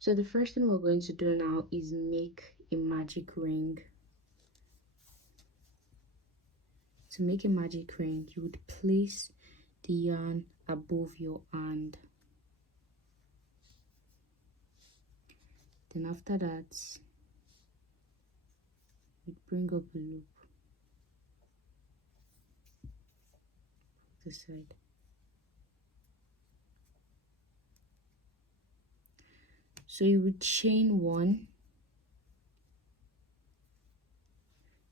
So the first thing we're going to do now is make a magic ring. To make a magic ring, you would place the yarn above your hand. Then after that, you bring up a loop this side. So you would chain 1,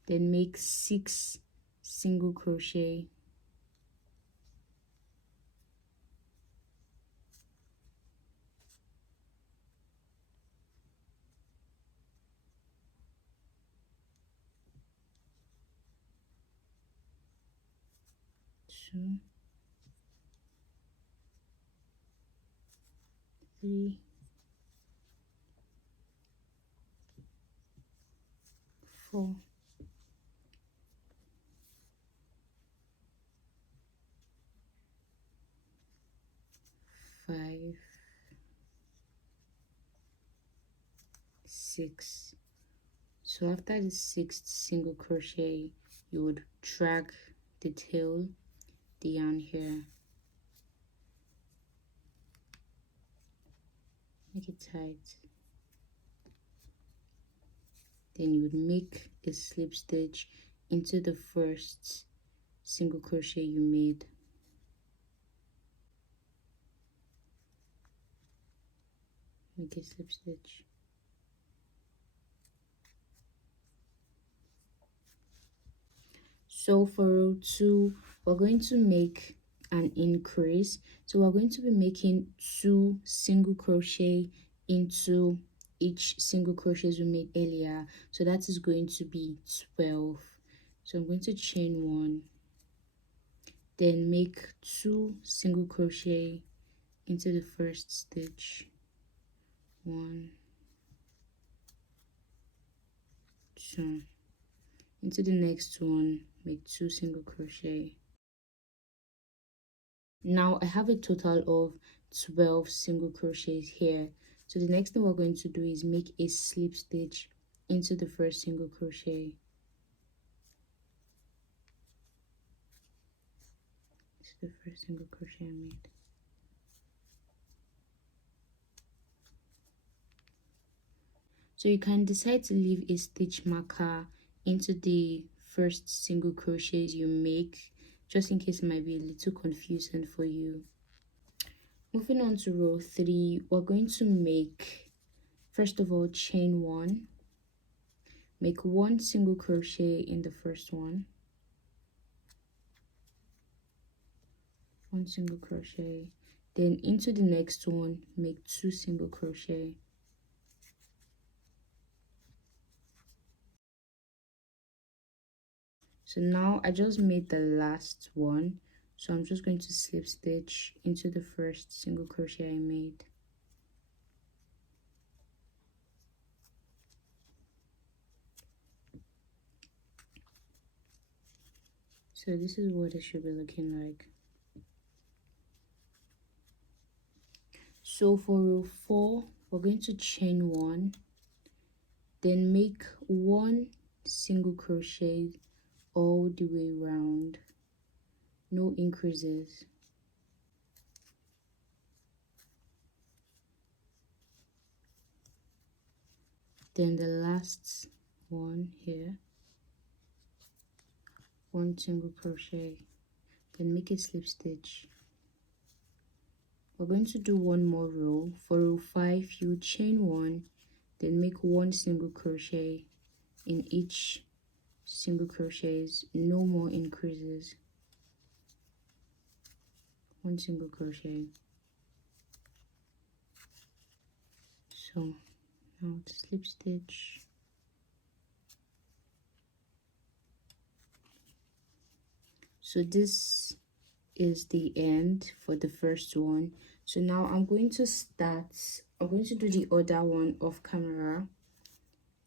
then make 6 single crochet, two, 3, 4, 5, 6. So after the 6th single crochet, you would drag the tail, the yarn here, make it tight. Then you would make a slip stitch into the first single crochet you made. Make a slip stitch. So for row 2, we're going to make an increase. So we're going to be making 2 single crochet into each single crochets we made earlier. So that is going to be 12. So I'm going to chain 1, then make 2 single crochet into the first stitch. 1, 2. Into the next one, make 2 single crochet. Now I have a total of 12 single crochets here. So the next thing we're going to do is make a slip stitch into the first single crochet. This is the first single crochet I made. So you can decide to leave a stitch marker into the first single crochets you make, just in case it might be a little confusing for you. Moving on to row 3, we're going to make, first of all, chain 1, make 1 single crochet in the first one, 1 single crochet, then into the next one, make 2 single crochet. So now I just made the last one, so I'm just going to slip stitch into the first single crochet I made. So this is what it should be looking like. So for row 4, we're going to chain 1, then make 1 single crochet all the way around, no increases. Then the last one here, 1 single crochet, then make a slip stitch. We're going to do one more row. For row 5, you chain 1, then make 1 single crochet in each single crochets, no more increases. 1 single crochet. So now slip stitch. So this is the end for the first one. So now I'm going to do the other one off camera.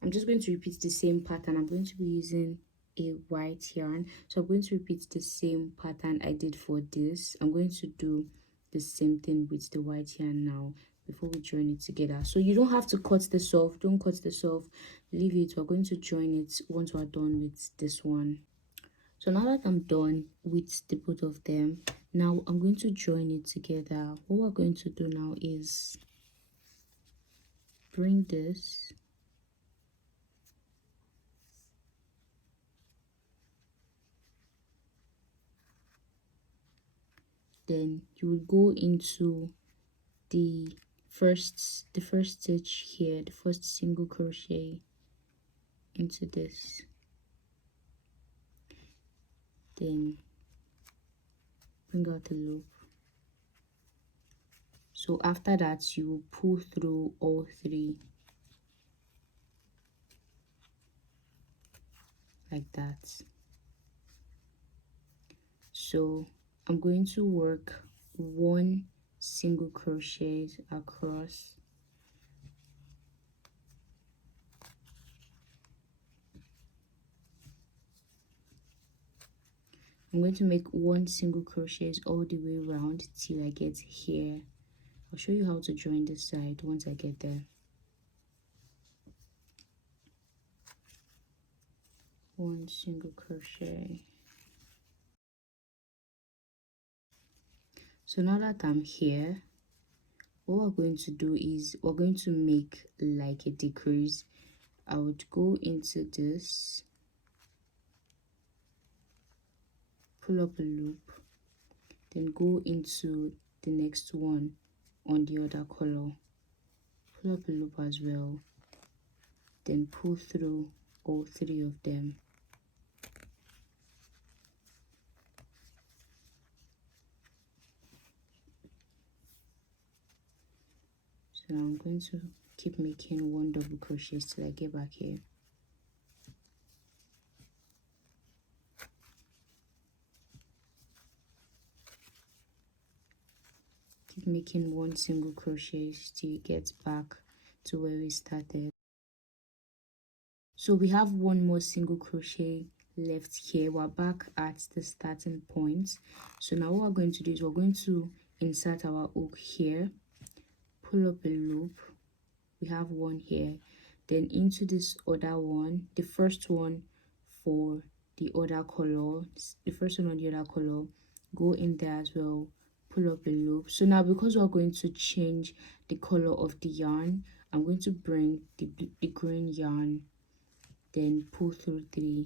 I'm just going to repeat the same pattern. I'm going to be using a white yarn, so I'm going to repeat the same pattern I did for this. I'm going to do the same thing with the white yarn now, before we join it together. So you don't have to cut this off. Don't cut this off. Leave it. We're going to join it once we're done with this one. So now that I'm done with the both of them, now I'm going to join it together. What we're going to do now is bring this, then you will go into the first stitch here, the first single crochet into this, then bring out the loop. So after that you will pull through all three like that. So I'm going to work one single crochet across, I'm going to make one single crochet all the way around till I get here. I'll show you how to join this side once I get there. One single crochet. So now that I'm here, what we're going to do is we're going to make like a decrease. I would go into this, pull up a loop, then go into the next one on the other color, pull up a loop as well, then pull through all three of them. So now I'm going to keep making one double crochet till I get back here. Keep making one single crochet till it gets back to where we started. So we have one more single crochet left here. We're back at the starting point. So now what we're going to do is we're going to insert our hook here, pull up a loop, we have one here, then into this other one, the first one for the other color, the first one on the other color, go in there as well, pull up a loop. So now because we're going to change the color of the yarn, I'm going to bring the green yarn, then pull through three.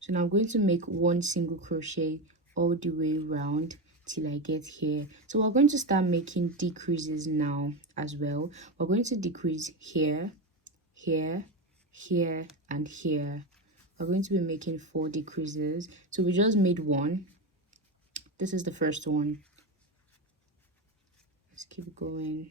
So now I'm going to make one single crochet all the way around till I get here. So we're going to start making decreases now as well. We're going to decrease here, here, here, and here. We're going to be making 4 decreases. So we just made one. This is the first one. Let's keep going.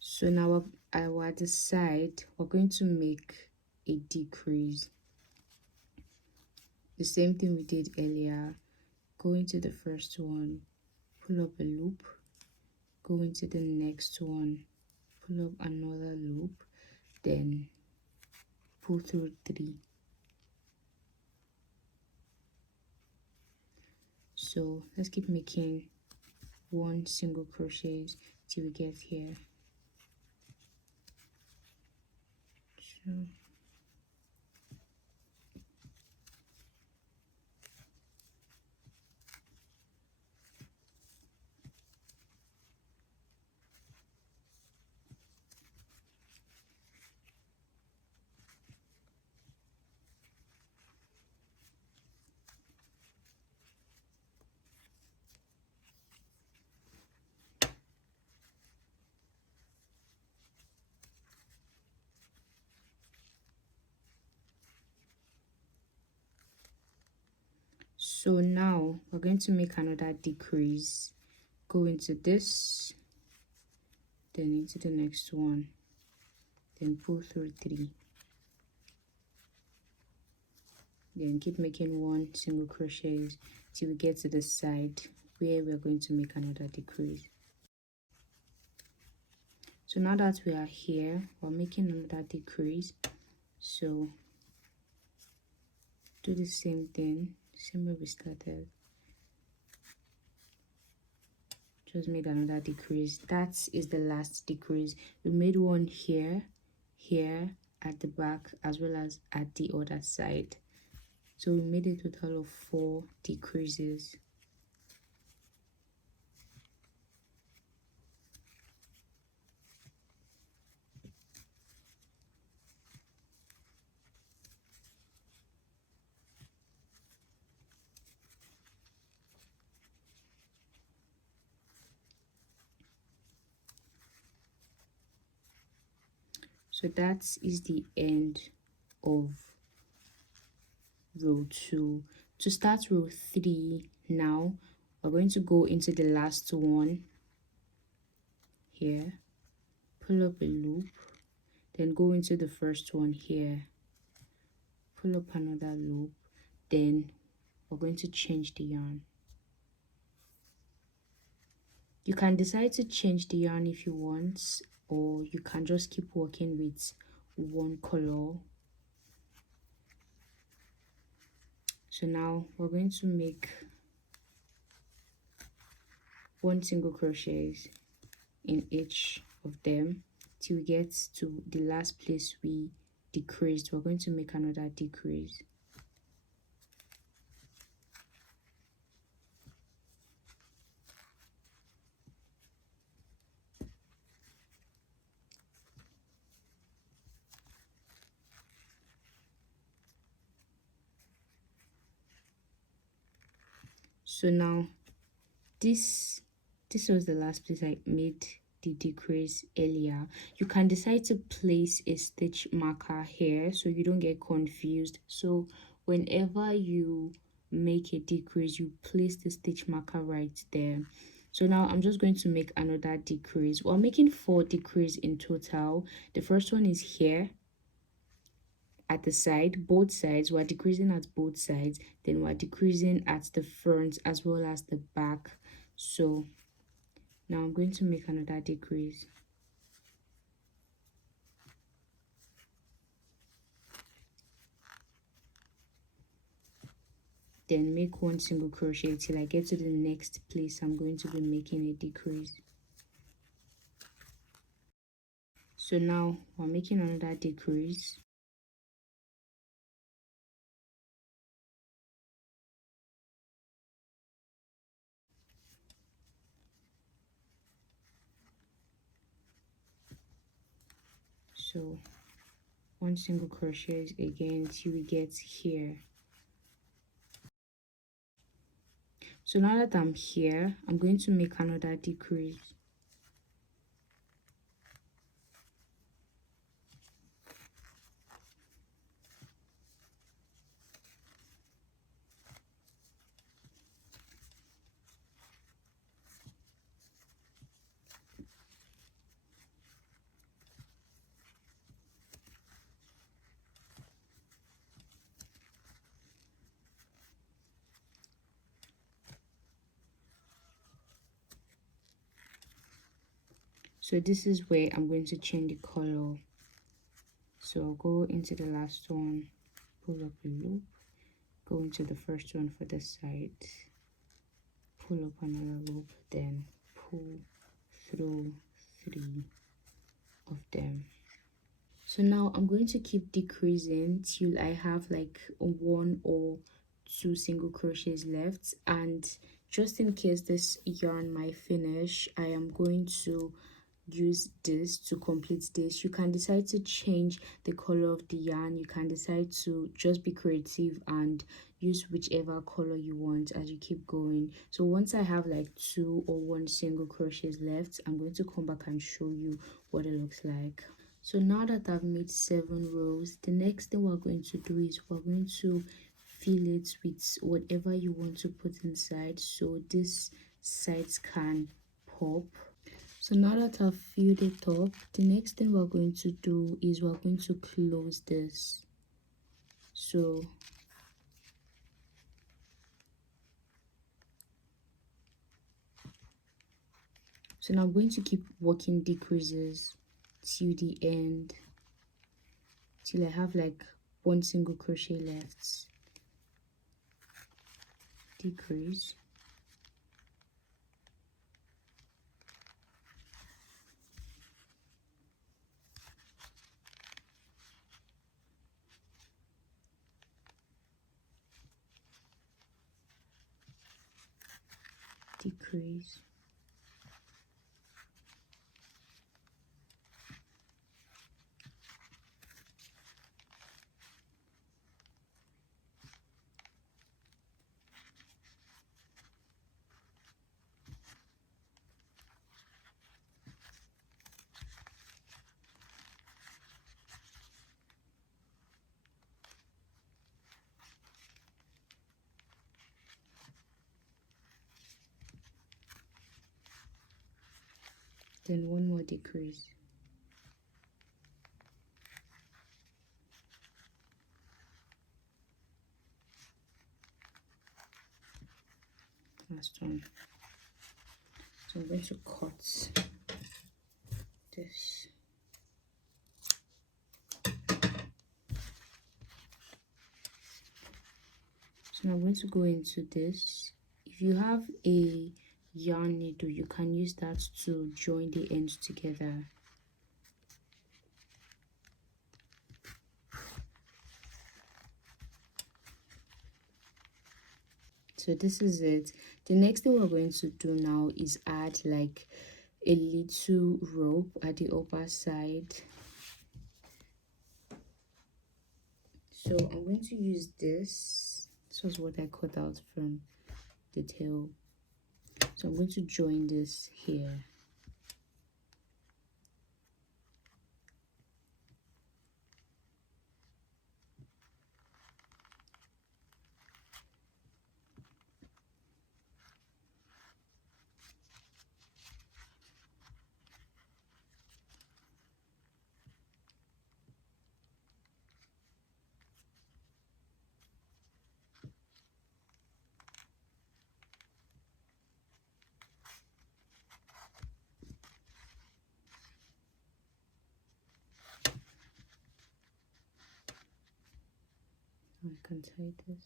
So now at the side, we're going to make a decrease. The same thing we did earlier. Go into the first one, pull up a loop, go into the next one, pull up another loop, then pull through 3. So let's keep making one single crochet till we get here. So now we're going to make another decrease. Go into this, then into the next one, then pull through 3. then keep making 1 single crochet till we get to the side where we're going to make another decrease. So now that we are here, we're making another decrease. So do the same thing, same way we started. Just made another decrease. That is the last decrease. We made one here, here at the back, as well as at the other side. So we made a total of 4 decreases. So that is the end of row 2. To start row 3 now, we're going to go into the last one here, pull up a loop, then go into the first one here, pull up another loop, then we're going to change the yarn. You can decide to change the yarn if you want, or you can just keep working with one color. So now we're going to make 1 single crochet in each of them till we get to the last place we decreased. We're going to make another decrease. So now this was the last place I made the decrease earlier. You can decide to place a stitch marker here so you don't get confused. So whenever you make a decrease, you place the stitch marker right there. So now I'm just going to make another decrease. We're making 4 decrease in total. The first one is here at the side, both sides. We're decreasing at both sides, then we're decreasing at the front as well as the back. So now I'm going to make another decrease. Then make 1 single crochet till I get to the next place I'm going to be making a decrease. So now we're making another decrease. So 1 single crochet again till we get here. So now that I'm here, I'm going to make another decrease. So this is where I'm going to change the color. So I'll go into the last one, pull up a loop, go into the first one for the side, pull up another loop, then pull through 3 of them. So now I'm going to keep decreasing till I have like 1 or 2 single crochets left, and just in case this yarn might finish, I am going to use this to complete this. You can decide to change the color of the yarn. You can decide to just be creative and use whichever color you want as you keep going. So once I have like 2 or 1 single crochets left, I'm going to come back and show you what it looks like. So now that I've made 7 rows, the next thing we're going to do is we're going to fill it with whatever you want to put inside, so this sides can pop. So now that I've filled it up, the next thing we're going to do is we're going to close this. So So now I'm going to keep working decreases till the end, till I have like one single crochet left. Decrease, decrease, then one more decrease. Last one. So I'm going to cut this. So I'm going to go into this. If you have a yarn needle, you can use that to join the ends together. So this is it. The next thing we're going to do now is add like a little rope at the upper side. So I'm going to use this. This was what I cut out from the tail. So I'm going to join this here. I can tie this.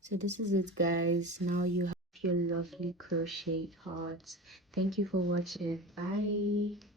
So this is it, guys. Now you have your lovely crochet heart. Thank you for watching. Bye.